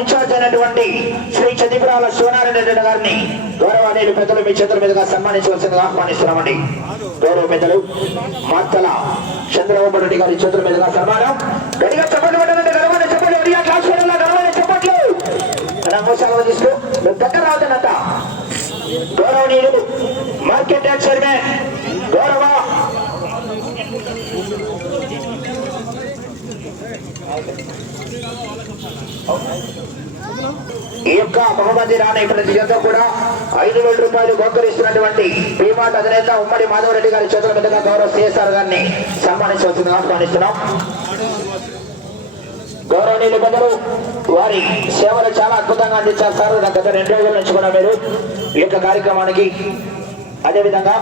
Incharge అయినటువంటి శ్రీ చదిపురాల శివనారాయణ రెడ్డి గారిని గౌరవనీయులు పెద్దలు మీ చేతుల మీదుగా సన్మానించవలసిందిగా ఆహ్వానిస్తున్నామండి. గౌరవ పెద్దలు మాత్తల చంద్రబాబు రెడ్డి గారి చేతుల మీదుగా సన్మానం. గడిగా చెప్పండి గర్వాన్ని చెప్పండి గర్వాన్ని చెప్పట్లు సెలవు తీస్తూ మేము దగ్గర రావుతానంట. గౌరవనీయులు మార్కెట్ యార్డ్ చైర్మన్ గౌరవ ఈ యొక్క బహుమతి రాని ప్రతి జత కూడా 5,000 రూపాయలు బహుకరిస్తున్నటువంటి పీమాట్ అధినేత ఉమ్మడి మాధవరెడ్డి గారి చేతుల మీదుగా గౌరవ సిఎస్ఆర్ గారిని సన్మానించవలసిందిగా ఆహ్వానిస్తున్నాం. గౌరవనీయులు పెద్దలు వారి సేవలు చాలా అద్భుతంగా అందించారు సార్. గత 2 రోజుల నుంచి కూడా మీరు ఈ యొక్క కార్యక్రమానికి అదేవిధంగా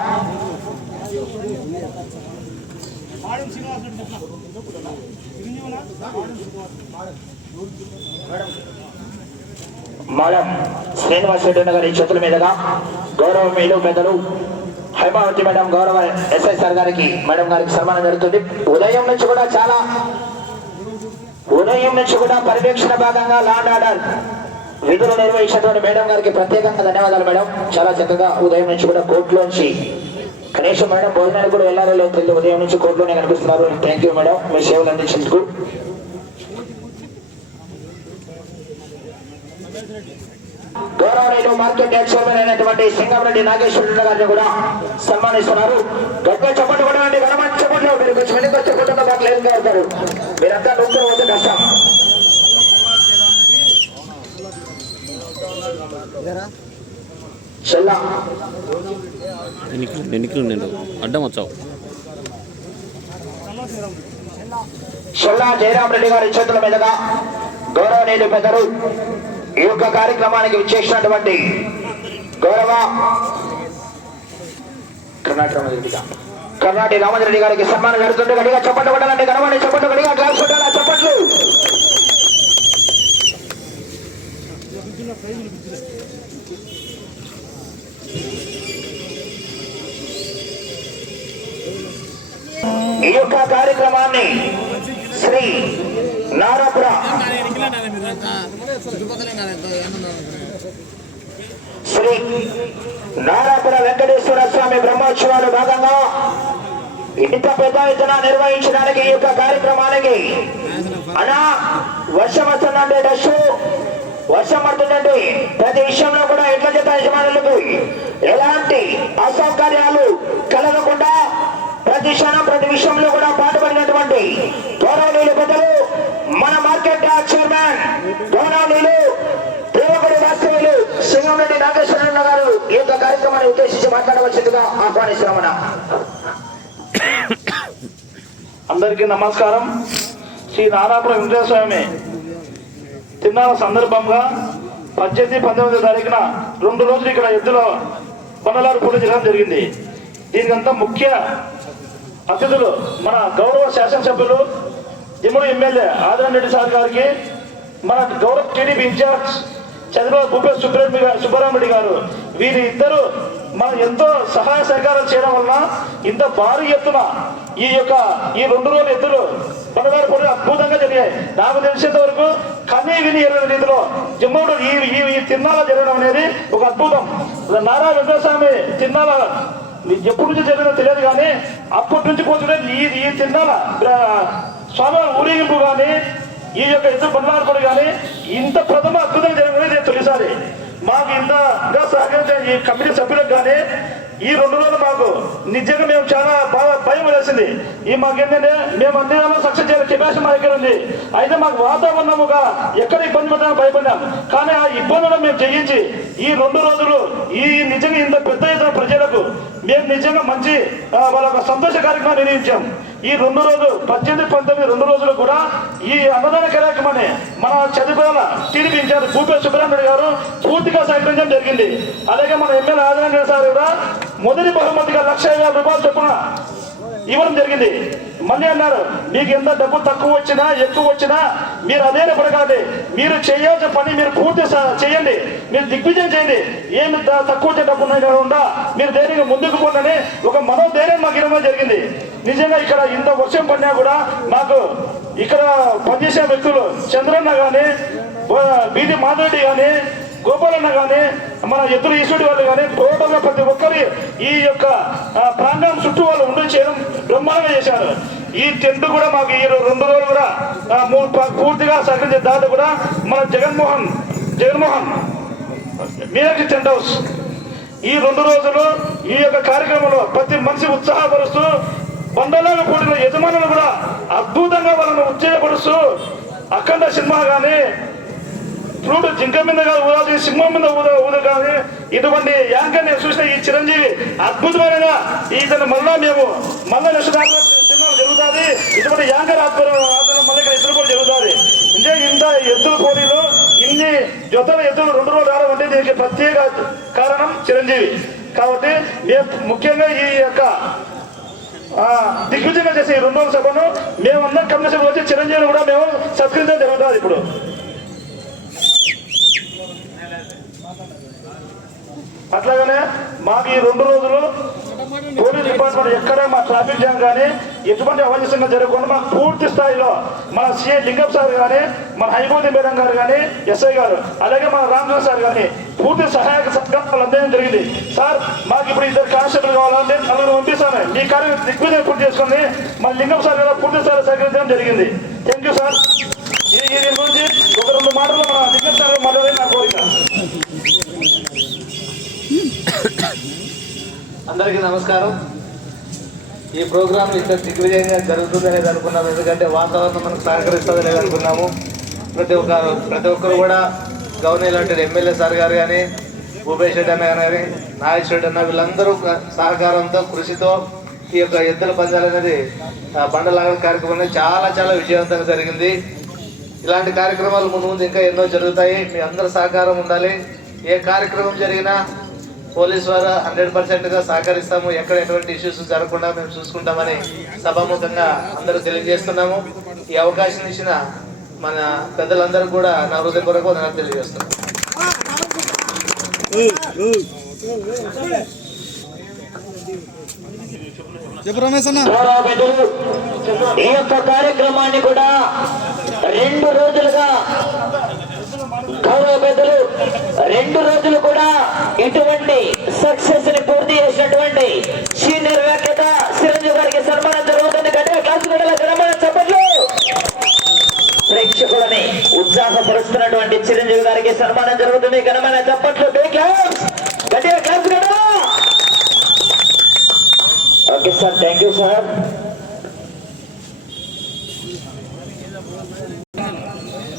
మేడం శ్రీనివాస్ రెడ్డి గారి చేతుల మీదుగా గౌరవనీయులు పెద్దలు హైమావతి మేడం గౌరవ ఎస్ఐసార్ గారికి మేడం గారికి సన్మానం జరుగుతుంది. ఉదయం నుంచి కూడా పర్యవేక్షణ భాగంగా లాండ్ ఆర్డర్ విధులు నిర్వహించినటువంటి మేడం గారికి ప్రత్యేకంగా ధన్యవాదాలు మేడం. చాలా చక్కగా ఉదయం నుంచి కూడా కోర్టులోంచి కనీసం మేడం భోజనానికి కూడా వెళ్ళారో లేదు తెలియదు, ఉదయం నుంచి కోర్టులోనే కనిపిస్తున్నారు. థ్యాంక్ యూ మేడం మీ సేవలు అందించేందుకు. గౌరవనీయులు మార్కెట్ యార్డ్ చైర్మన్ అయినటువంటి సింగంరెడ్డి నాగేశ్వరరెడ్డి గారిని కూడా సన్మానిస్తున్నారు. గట్టిగా చెప్పండి కూడా అండి గణమంచి చెప్పండి. మీరు కొంచెం వెనక్కి వచ్చే కుటుంబ పాటలు ఏం అవుతారు మీరంతా నూతన పోతే కష్టం. అడ్డం వచ్చావు షల్లా జయరామరెడ్డి గారి చేతుల మీదుగా గౌరవనీయులు పెద్దలు ఈ యొక్క కార్యక్రమానికి విచ్చేసినటువంటి గౌరవ కర్ణాటి రామరెడ్డి గారికి సన్మానం జరుగుతుంది. గడిగా చప్పట్లు కొట్టాలండి గణవాణి చప్పట్లు గడిగా గ్లాస్ కొట్టాలా చప్పట్లు. ఈ యొక్క కార్యక్రమాన్ని శ్రీ నారాపుర వెంకటేశ్వర స్వామి బ్రహ్మోత్సవాలు భాగంగా ఇంత పెద్ద ఎత్తున నిర్వహించడానికి ఈ యొక్క కార్యక్రమానికి అనా వర్షం వస్తుందండి, డస్సు వర్షం పడుతుందండి. ప్రతి విషయంలో కూడా ఎట్ల చేత యజమానులకు ఎలాంటి అసౌకర్యాలు కలగకుండా ప్రతి క్షణం ప్రతి విషయంలో కూడా పాటుపడినటువంటి గౌరవనీయులు పెద్దలు మన మార్కెట్ యార్డ్ చైర్మన్ గౌరవనీయులు దేవగుడి వాస్తవ్యులు సింగంరెడ్డి నాగేశ్వరరెడ్డి గారు ఈ యొక్క కార్యక్రమాన్ని ఉద్దేశించి మాట్లాడవలసిందిగా ఆహ్వానిస్తున్నామన్నా. అందరికీ నమస్కారం. శ్రీ నారాపురం వెంకటేశ్వర స్వామి తిన్నాల సందర్భంగా 18, 19వ తారీఖున 2 రోజులు ఇక్కడ ఎద్దుల బండలారు పూజ చేయడం జరిగింది. దీనికంతా ముఖ్య అతిథులు మన గౌరవ శాసనసభ్యులు దిమ్ముడు ఎమ్మెల్యే ఆదినారాయణ రెడ్డి సార్ గారికి, మన గౌరవ టీడీపీ ఇన్ఛార్జ్ చంద్రబాబు భూపేశ్ సుబ్బరామరెడ్డి గారు. వీరి ఇద్దరు మనం ఎంతో సహాయ సహకారాలు చేయడం వలన ఇంత భారీ ఎత్తున ఈ 2 రోజుల ఎద్దులు బండలారు పూజ అద్భుతంగా జరిగాయి. నాకు తెలిసేంత వరకు కనీ విని ఎరగని రీతిలో జిమ్మూడు ఈ తిన్నాల జరగడం అనేది ఒక అద్భుతం. నారా వెంకటస్వామి తిన్నాల ఎప్పటి నుంచి జరిగిందో తెలియదు, కానీ అప్పటి నుంచి పోతుంటే ఈ తిన్నాల స్వామి ఊరేగింపు కానీ ఈ యొక్క ఎద్దు బండ్లాడుకోవడం కానీ ఇంత ప్రథమ అద్భుతంగా జరిగినది నేను తొలిసారి. మాకు ఇంతగా సహకరించిన ఈ కమిటీ సభ్యులకు కానీ ఈ 2 రోజులు మాకు నిజంగా మేము చాలా బాగా భయం వేసింది. మాకేంటంటే మేము అన్ని సక్సెస్ చేయాలి కెపాసిటీ మా దగ్గర ఉంది. అయితే మాకు వాతావరణముగా ఎక్కడ ఇబ్బంది పడ్డా భయపడ్డాం, కానీ ఆ ఇబ్బందులను మేము జయించి ఈ 2 రోజులు ఈ నిజంగా ఇంత పెద్ద ఎత్తున ప్రజలకు మేము నిజంగా మంచి వాళ్ళ సంతోష కార్యక్రమం నిర్వహించాం. ఈ 2 రోజులు 18, 19 2 రోజులు కూడా ఈ అన్నదాన కార్యక్రమాన్ని మన చదువుల టీడీపీ ఇన్ఛార్జ్ భూపేశ్ సుబ్బరామరెడ్డి గారు పూర్తిగా సహకరించడం జరిగింది. అలాగే మన ఎమ్మెల్యే ఆదినారాయణ రెడ్డి సార్ కూడా మొదటి బహుమతిగా 1,50,000 రూపాయలు చొప్పున ఇవ్వడం జరిగింది. మళ్ళీ అన్నారు, మీకు ఎంత డబ్బు తక్కువ వచ్చినా ఎక్కువ వచ్చినా మీరు అదే పడకండి, మీరు చేయాల్సిన పని మీరు పూర్తి చేయండి, మీరు దిగ్విజయం చేయండి. ఏమి తక్కువ వచ్చే డబ్బు ఉందా మీరు ధైర్యంగా ముందుకు పోండి ఒక మనోధైర్యం మాకు ఇవ్వడం జరిగింది. నిజంగా ఇక్కడ ఇంత వర్షం పడినా కూడా మాకు ఇక్కడ పనిచేసే వ్యక్తులు చంద్రన్న కానీ బీటీ మాధవరెడ్డి కానీ గోపాలన్న కానీ మన ఎద్దులు ఈశ్వరి వాళ్ళు కానీ టోటల్గా ప్రతి ఒక్కరి ఈ యొక్క ప్రాంగణం చుట్టూ వాళ్ళు ఉండి చేయడం బ్రహ్మాండంగా చేశారు. ఈ టెంట్ కూడా మాకు ఈ 2 రోజులు కూడా పూర్తిగా సహకరించే దాత కూడా మన జగన్మోహన్ మీనాక్షి టెంట్ హౌస్. ఈ 2 రోజులు ఈ యొక్క కార్యక్రమంలో ప్రతి మనిషి ఉత్సాహపరుస్తూ బండలాగా పోటీలో యజమానులు కూడా అద్భుతంగా వాళ్ళను ఉత్తేజపరుస్తూ అఖండ సినిమా కానీ ఫ్లూట్ జింక మీద ఊదాల్సిన సింహం మీద ఊద కానీ ఇటువంటి యాంకర్ నేను చూసిన ఈ చిరంజీవి అద్భుతమైన ఇతను మళ్ళా సినిమాలు జరుగుతుంది. ఇటువంటి యాంకర్ ఆధ్వర్యం మళ్ళీ ఇక్కడ ఎద్దులు పోటీ జరుగుతుంది. అంటే ఇంత ఎద్దుల పోటీలో ఇన్ని జతల ఎద్దులు 2 రోజులు రావడం అంటే దీనికి ప్రత్యేక కారణం చిరంజీవి. కాబట్టి మేము ముఖ్యంగా ఈ యొక్క దిగ్విజయంగా చేసే ఈ 2 రోజుల సభను మేమందరం కమిటీ సభ వచ్చి చిరంజీవిని కూడా మేము సత్కరించడం జరుగుతుంది. ఇప్పుడు అట్లాగనే మాకు ఈ 2 రోజులు పోలీస్ డిపార్ట్మెంట్ ఎక్కడ మా ట్రాఫిక్ జామ్ కానీ ఎటువంటి అవాంఛనీయంగా జరగకుండా మాకు పూర్తి స్థాయిలో మన సిఐ లింగం సార్ కానీ మన హైమోది మేడం గారు కానీ ఎస్ఐ గారు అలాగే మన రామచంద్ర సార్ కానీ పూర్తి సహాయక సహకారాలు అందించడం జరిగింది. సార్ మాకు ఇప్పుడు 2 కానిస్టేబుల్ కావాలంటే నలుగురు పంపిస్తాను మీ కార్యం దిగ్విజయం పూర్తి చేసుకుని మన లింగం సార్ కూడా పూర్తి స్థాయిలో సహకరించడం జరిగింది. Thank you sir. దీని గురించి ఒక 2 మాటలు మన లింగం సార్ మాట్లాడే నా కోరిక. అందరికీ నమస్కారం. ఈ ప్రోగ్రాం ఇంత దిగ్విజయంగా జరుగుతుందనేది అనుకున్నాము. ఎందుకంటే వాతావరణం మనకు సహకరిస్తుందనేది అనుకున్నాము. ప్రతి ఒక్కరు కూడా గవర్నర్ లాంటి ఎమ్మెల్యే సార్ గారు కానీ భూపేష్ రెడ్డి అన్న కానీ నాగేశ్వర రెడ్డి అన్న వీళ్ళందరూ సహకారంతో కృషితో ఈ యొక్క ఎద్దుల పందాలు అనేది బండలాగల కార్యక్రమం అనేది చాలా విజయవంతంగా జరిగింది. ఇలాంటి కార్యక్రమాలు ముందు ఇంకా ఎన్నో జరుగుతాయి. మీ అందరి సహకారం ఉండాలి. ఏ కార్యక్రమం జరిగినా పోలీసు వారు 100%గా సహకరిస్తాము. ఎక్కడ ఎటువంటి ఇష్యూస్ జరగకుండా మేము చూసుకుంటామని సభాముఖంగా అందరూ తెలియజేస్తున్నాము. ఈ అవకాశం ఇచ్చిన మన పెద్దలందరూ కూడా నా హృదయపూర్వక వందనాలు తెలియజేస్తున్నాను. ఈ యొక్క కార్యక్రమాన్ని కూడా 2 రోజులుగా గౌరవ పెద్దలు 2 రోజులు కూడా ఇటువంటి సక్సెస్ ని పూర్తి చేసినటువంటి సీనియర్ వ్యాఖ్యత చిరంజీవి గారికి సన్మానం జరుగుతుంది. చెప్పట్లు ప్రేక్షకులని ఉత్సాహపరుస్తున్నటువంటి చిరంజీవి గారికి సన్మానం జరుగుతుంది. ఘనమైన చప్పట్లు. Okay sir, thank you sir.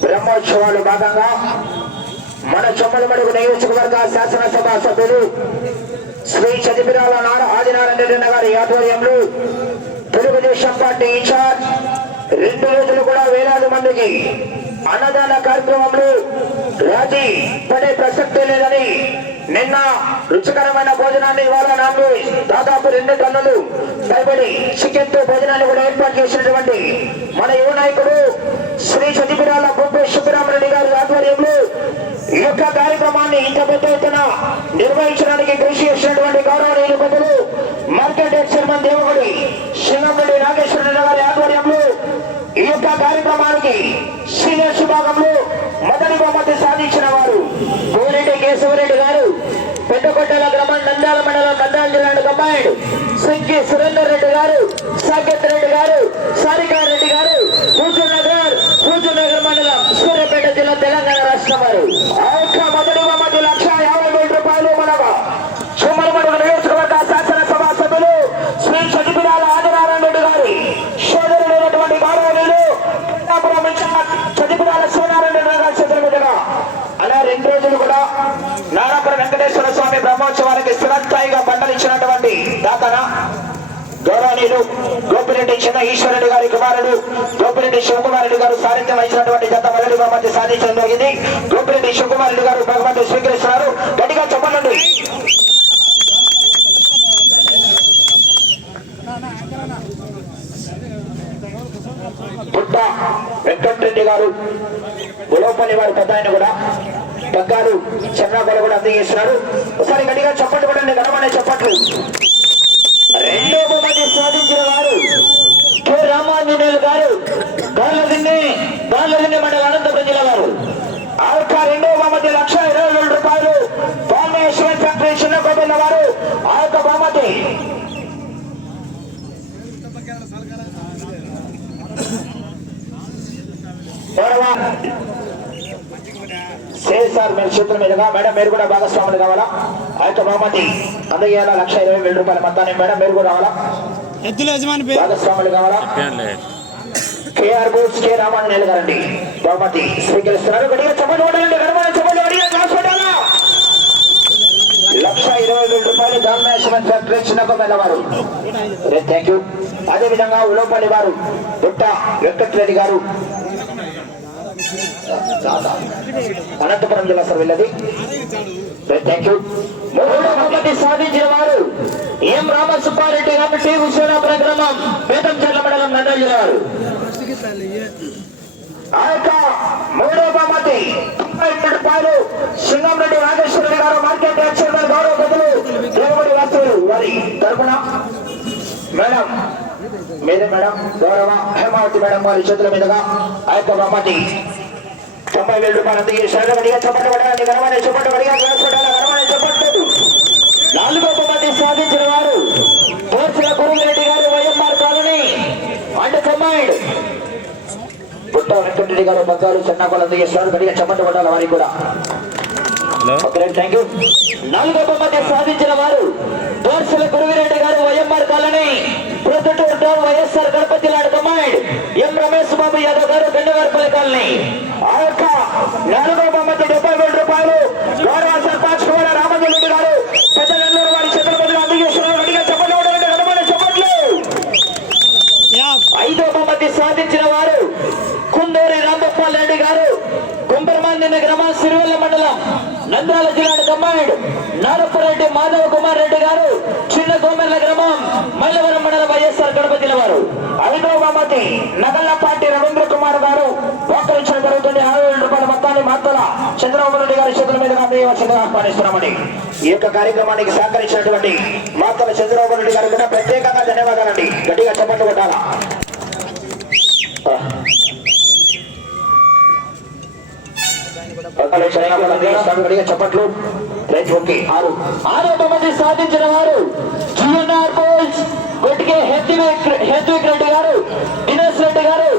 బ్రహ్మోత్సవాలు భాగంగా మన చొమ్మలమడుగు నియోజకవర్గ శాసనసభ సభ్యులు శ్రీ చదిపిరాల ఆదినారాయణ రెడ్డి గారి ఆధ్వర్యంలో తెలుగుదేశం పార్టీ ఇన్ఛార్జ్ 2 రోజులు కూడా వేలాది మందికి అన్నదాన కార్యక్రమంలో రాజీ పడే ప్రసక్తే లేదని నిన్న రుచికరమైన భోజనాన్ని ఇవాళ నాన్ వెజ్ దాదాపు 2 టన్నులు పైబడి చికెన్ తో భోజనాన్ని కూడా ఏర్పాటు చేసినటువంటి మన యువ నాయకుడు శ్రీ చదిపిరాల భూపేష్ సుబ్బరామరెడ్డి గారి ఆధ్వర్యంలో ఈ యొక్క కార్యక్రమాన్ని ఇంత పెద్ద ఎత్తున నిర్వహించడానికి కృషి చేసినటువంటి గౌరవనీయులు పెద్దలు మార్కెట్ చైర్మన్ దేవగుడి సింగంరెడ్డి నాగేశ్వరరెడ్డి గారి ఆధ్వర్యంలో ఈ యొక్క కార్యక్రమానికి సీనియర్స్ విభాగంలో మొదటి బహుమతి సాధించిన వారు గోరెడ్డి కేశవరెడ్డి గారు, పెద్దకొట్టల గ్రామం నంద్యాల మండలం నంద్యాల జిల్లా కంబైండ్ సింగి సురేందర్ రెడ్డి గారు, సాకేత్ రెడ్డి గారు, సారికారెడ్డి గారు, హుజూర్నగర్ మండలం సూర్యాపేట జిల్లా తెలంగాణ రాష్ట్రం వారు. ఆ యొక్క మొదటి బహుమతి 1,50,000 రూపాయలు మనవ చొమ్మలమడుగు నియోజకవర్గ శాసనసభ సభ్యులు శ్రీ చదిపిరాల ఆదినారాయణ రెడ్డి గారి సోదరుడైనటువంటి గౌరవనీయులు చదిపిరాల శివనారాయణ రెడ్డి గారి చేతుల మీదుగా అలా 2 రోజులు కూడా నారాపురం వెంకటేశ్వర స్వామి బ్రహ్మోత్సవానికి స్థిరస్థాయిగా బండలిచ్చినటువంటి దాతన గౌరవనీయులు గోపిరెడ్డి చిన్న ఈశ్వరెడ్డి గారి కుమారుడు గోపిరెడ్డి శివకుమార్ రెడ్డి గారు సారథ్యం వహించినటువంటి జత మొదటి బహుమతి సాధించడం జరిగింది. గోపిరెడ్డి శివకుమార్ రెడ్డి గారు బహుమతి స్వీకరిస్తున్నారు. గట్టిగా చెప్పండి. పుట్ట వెంకటరెడ్డి గారు గొడవపల్లి వారి పెద్ద ఆయన కూడా బంగారు చంద్రగోళ కూడా అందజేస్తున్నారు. ఒకసారి గట్టిగా చప్పట్లు పడండి. ఘనమనే చప్పట్లు. 2వ బహుమతి సాధించిన వారు కె రామాంజనేయులు గారు, గార్లదిన్నె మండల అనంతపురం జిల్లా వారు. ఆ సేసార్ మీరు చేతుల మీదుగా మేడం మీరు కూడా భాగస్వాములు కావాలా ఆ యొక్క బహుమతి అందజేయాలా 1,20,000 రూపాయల మొత్తాన్ని మేడం మీరు కూడా రావాలా భాగస్వాములు కావాలా కేఆర్ బోర్డ్స్ కే రామాంజనేయులు గారండి బహుమతి స్వీకరిస్తున్నారు గడిగా చెప్పండి కొట్టాలండి గడపని చెప్పండి అడిగా క్లాస్ పెట్టాలా 1,20,000 రూపాయలు డామినేషన్ చిన్నకు వెళ్ళవారు థ్యాంక్ యూ అదేవిధంగా ఉలోపల్లి వారు బుట్ట వెంకటరెడ్డి గారు అనంతపురం జిల్లా సార్ వెళ్ళది థ్యాంక్ యూ మూడో బహుమతి సాధించిన వారు ఎం రామసుబ్బారెడ్డి గారు టీ హుసేనాపురం గ్రామం పేదంచెర్ల మండలం నంద్యాల జిల్లా వారు ఆ యొక్క మూడో బహుమతి 90 రూపాయలు సింగంరెడ్డి రాజేశ్వరరెడ్డి గారు మార్కెట్ చైర్మన్ గౌరవ గదులు దేవమడి వాసులు వారి తరఫున మేడం మీరే మేడం గౌరవ హేమావతి మేడం వారి చేతుల మీదుగా ఆ యొక్క బహుమతి 90,000 రూపాయలు సరగడిగా చెప్పబడాలని గణమైన చెప్పబడిగా గణమైన చెప్పట్లేదు నాలుగో బహుమతి సాధించిన వారు పోర్చుల గురురెడ్డి గారు వైఎంఆర్ కాలనీ అండ్ కమాండ్ పుట్ట వెంకటరెడ్డి గారు బంగారు చెన్నాకోలు అందజేస్తున్నారు గడిగా చెప్పబడాలి వారికి కూడా థ్యాంక్ యూ నాలుగో బహుమతి సాధించిన వారు పోర్చుల గురురెడ్డి గారు YMR colony Proddatur town YSR Kadapa జిల్లా కమాండ్ ఎం రమేష్ బాబు యాదవ్ గారు గండవారిపల్లి కాలనీ ఆ యొక్క నాలుగో బహుమతి 70,000 రూపాయలు గౌరవ సర్పంచ్ కోర రామజరెడ్డి గారు పెద్దలందరూ వారి చేతుల మీదుగా అందజేస్తున్నారు గడిగా చెప్పట్లు ఐదో బహుమతి సాధించిన వారు కుందూరి రాంగోపాల్ రెడ్డి గారు కుంభరమాందిన గ్రామం సిరివెల్ల మండలం నంద్యాల జిల్లా కమాండ్ నారపురెడ్డి మాధవ కుమార్ రెడ్డి గారు చిన్న గోమెర్ల గ్రామం మైలవరం మండలం వైఎస్ఆర్ కడప జిల్లా వారు ఐదో బహుమతి నగల్లపాటి రవీంద్ర కుమార్ గారు మోకరించడం జరుగుతుంది 60,000 రూపాయల మొత్తాన్ని మాతల చంద్రబాబు నాయుడు గారి చేతుల మీదుగా అందజేయవలసిందిగా ఆహ్వానిస్తున్నామని ఈ యొక్క కార్యక్రమానికి సహకరించినటువంటి మాతల చంద్రబాబు నాయుడు గారికి కూడా ప్రత్యేకంగా ధన్యవాదాలండి గట్టిగా చెప్పట్లు కొట్టాలా చెప్పట్లు ఆరో బహుమతి సాధించిన వారు జిఎన్ఆర్ బోల్స్ కొట్టికే హెత్విక్ రెడ్డి గారు దినేష్ రెడ్డి గారు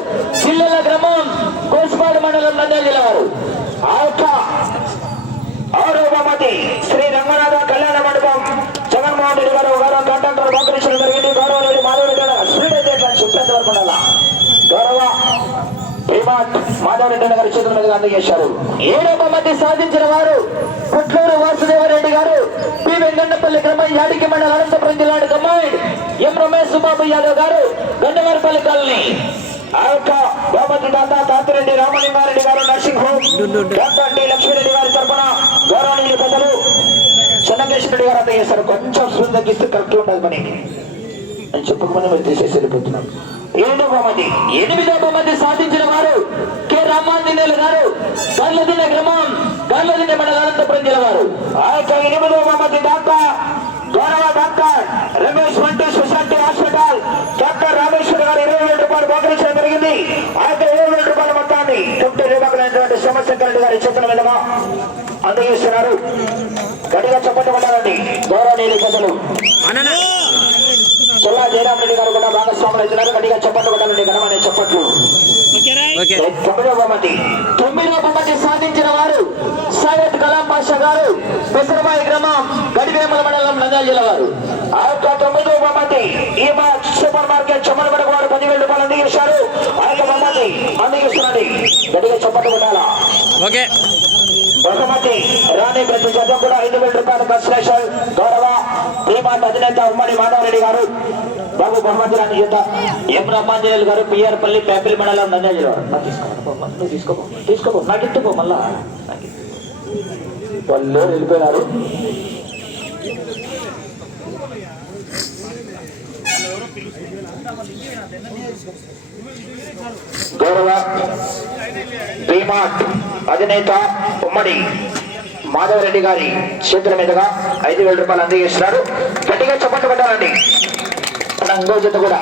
జిల్లెల గ్రామం కోసిపాడు మండలం నంద్యాల జిల్లా వారు ఆ యొక్క ఆరో బహుమతి శ్రీ రంగనాథ కళ్యాణ మండపం జగన్మోహన్ రెడ్డి గారు గౌరవ కాంట్రాక్టర్ బహుకరించడం జరిగింది గౌరవ రెడ్డి మాధవరెడ్డి గారు స్పీడ్ అయితే చెప్పేంత వరకు ఉండాలా గౌరవ మాధవరెడ్డి గారి చేతుల మీదుగా అందజేశారు ఏడో బహుమతి సాధించిన వారు పుట్లూరు వాసుదేవరెడ్డి గారు పి వెంకన్నపల్లి గ్రామం యాడికి మండలం అనంతపురం జిల్లా కమాండ్ ఎం రమేష్ బాబు యాదవ్ గారు గండవారిపల్లి కాలనీ ఆ యొక్క బహుమతి దాత తాతిరెడ్డి రామలింగారెడ్డి గారు nursing home doctor T Lakshmi Reddy గారి తరఫున గౌరవనీయులు పెద్దలు చెన్నకేశ్వరరెడ్డి గారు అందజేశారు కొంచెం స్పృహ తగ్గిస్తే కరెక్ట్ ఉండదు పని అని చెప్పుకోమని మీరు తీసేసి వెళ్ళిపోతున్నాం ఏడో బహుమతి ఎనిమిదో బహుమతి సాధించిన వారు కె రామాంజనేయులు గారు గర్లదిన్న గ్రామం గర్లదిన్న మండలం అనంతపురం జిల్లా వారు ఆ యొక్క ఎనిమిదో బహుమతి డాక్టర్ గౌరవ డాక్టర్ రమేష్ వంటి స్పెషాలిటీ హాస్పిటల్ డాక్టర్ రామేశ్వర గారు 20,000 రూపాయలు బహుకరించడం జరిగింది ఆ యొక్క 20,000 రూపాయల మొత్తాన్ని తొమ్మిది రూపాయలైనటువంటి సోమశంకర్ రెడ్డి గారి చేతుల మీదుగా అందజేస్తున్నారు గట్టిగా చెప్పట్టుకుంటారండి గౌరవనీయులు పెద్దలు కొల్లా జయరాం రెడ్డి గారు కూడా భాగస్వాములు అవుతున్నారు గట్టిగా చెప్పట్టుకుంటారండి గణమనే చెప్పట్లు తొమ్మిదో బహుమతి సాధించిన వారు సయ్యద్ కలాం పాషా గారు పెసరబాయి గ్రామం గడివేమల మండలం నంద్యాల జిల్లా వారు ఆ యొక్క 9వ బహుమతి ఈ సూపర్ మార్కెట్ చమ్మలబడ వారు 10,000 రూపాయలు అందజేశారు ఆ యొక్క బహుమతి అందజేస్తున్నది గట్టిగా చెప్పట్టుకుంటారా బహుమతి రాణి ప్రతి జత కూడా 5,000 రూపాయలు కన్సలేషన్ గౌరవ శ్రీమాన్ అధినేత ఉమ్మడి మాధవరెడ్డి గారు బాబు బహుమతి రాణి జత ఎం రామాంజనేయులు గారు పిఆర్పల్లి పేపల్లి మండలం నంద్యాల జిల్లా తీసుకోపో నాకు ఇట్టుకో మళ్ళా వాళ్ళు వెళ్ళిపోయినారు గౌరవ శ్రీమాన్ అధినేత ఉమ్మడి మాధవరెడ్డి గారి చేతుల మీదుగా 5,000 రూపాయలు అందజేస్తున్నారు గట్టిగా చెప్పట్లు పెట్టాలండి ఇంకో జత కూడా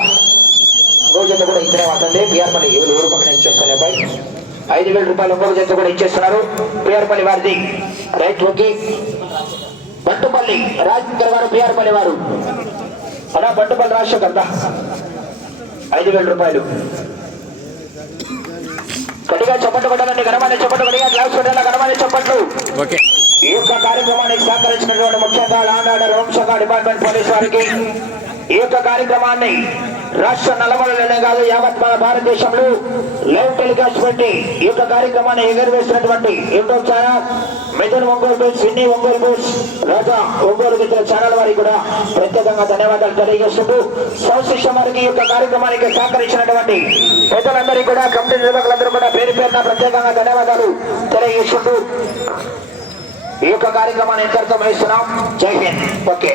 ఇద్దరే మాట్లాడి పిఆర్పల్లి ఎవరు పక్కన ఇచ్చేస్తాను అబ్బాయి 5,000 రూపాయలు ఇంకొక జత కూడా ఇచ్చేస్తున్నారు పిఆర్పల్లి వారిది రైట్ ఓకే బంటుపల్లి రాజశేఖర్ గారు పిఆర్పల్లి వారు అలా బంటుపల్లి రాజశేఖర్ 5,000 రూపాయలు గట్టిగా చప్పట్లు కొట్టాలండి, ఘనమైన చప్పట్లు, గట్టిగా గ్లాస్ కొట్టాలి, ఘనమైన చప్పట్లు. ఓకే. ఈ యొక్క కార్యక్రమానికి సహకరించినటువంటి ముఖ్యంగా లాండ్ హోంశాఖ డిపార్ట్మెంట్ పోలీస్ వారికి, ఈ యొక్క కార్యక్రమాన్ని రాష్ట్ర నలుమూలలోనే కాదు యావత్ మన భారతదేశంలో లైవ్ టెలికాస్ట్ పెట్టి ఈ యొక్క కార్యక్రమాన్ని ఎగురవేసినటువంటి YouTube channel Mithun Ongole boots, Vinni Ongole boots, Raja Ongole మిత్రుల ఛానల్ వారికి కూడా ప్రత్యేకంగా ధన్యవాదాలు తెలియజేస్తుంటూ సంశిష్టం వారికి ఈ యొక్క కార్యక్రమానికి సహకరించినటువంటి పెద్దలందరికీ కూడా కమిటీ నిర్వాహకులందరూ కూడా పేరు పేరున ప్రత్యేకంగా ధన్యవాదాలు తెలియజేస్తుంటూ ఈ యొక్క కార్యక్రమాన్ని ఇంతటితో ముగిస్తున్నాం. జై హింద్. ఓకే.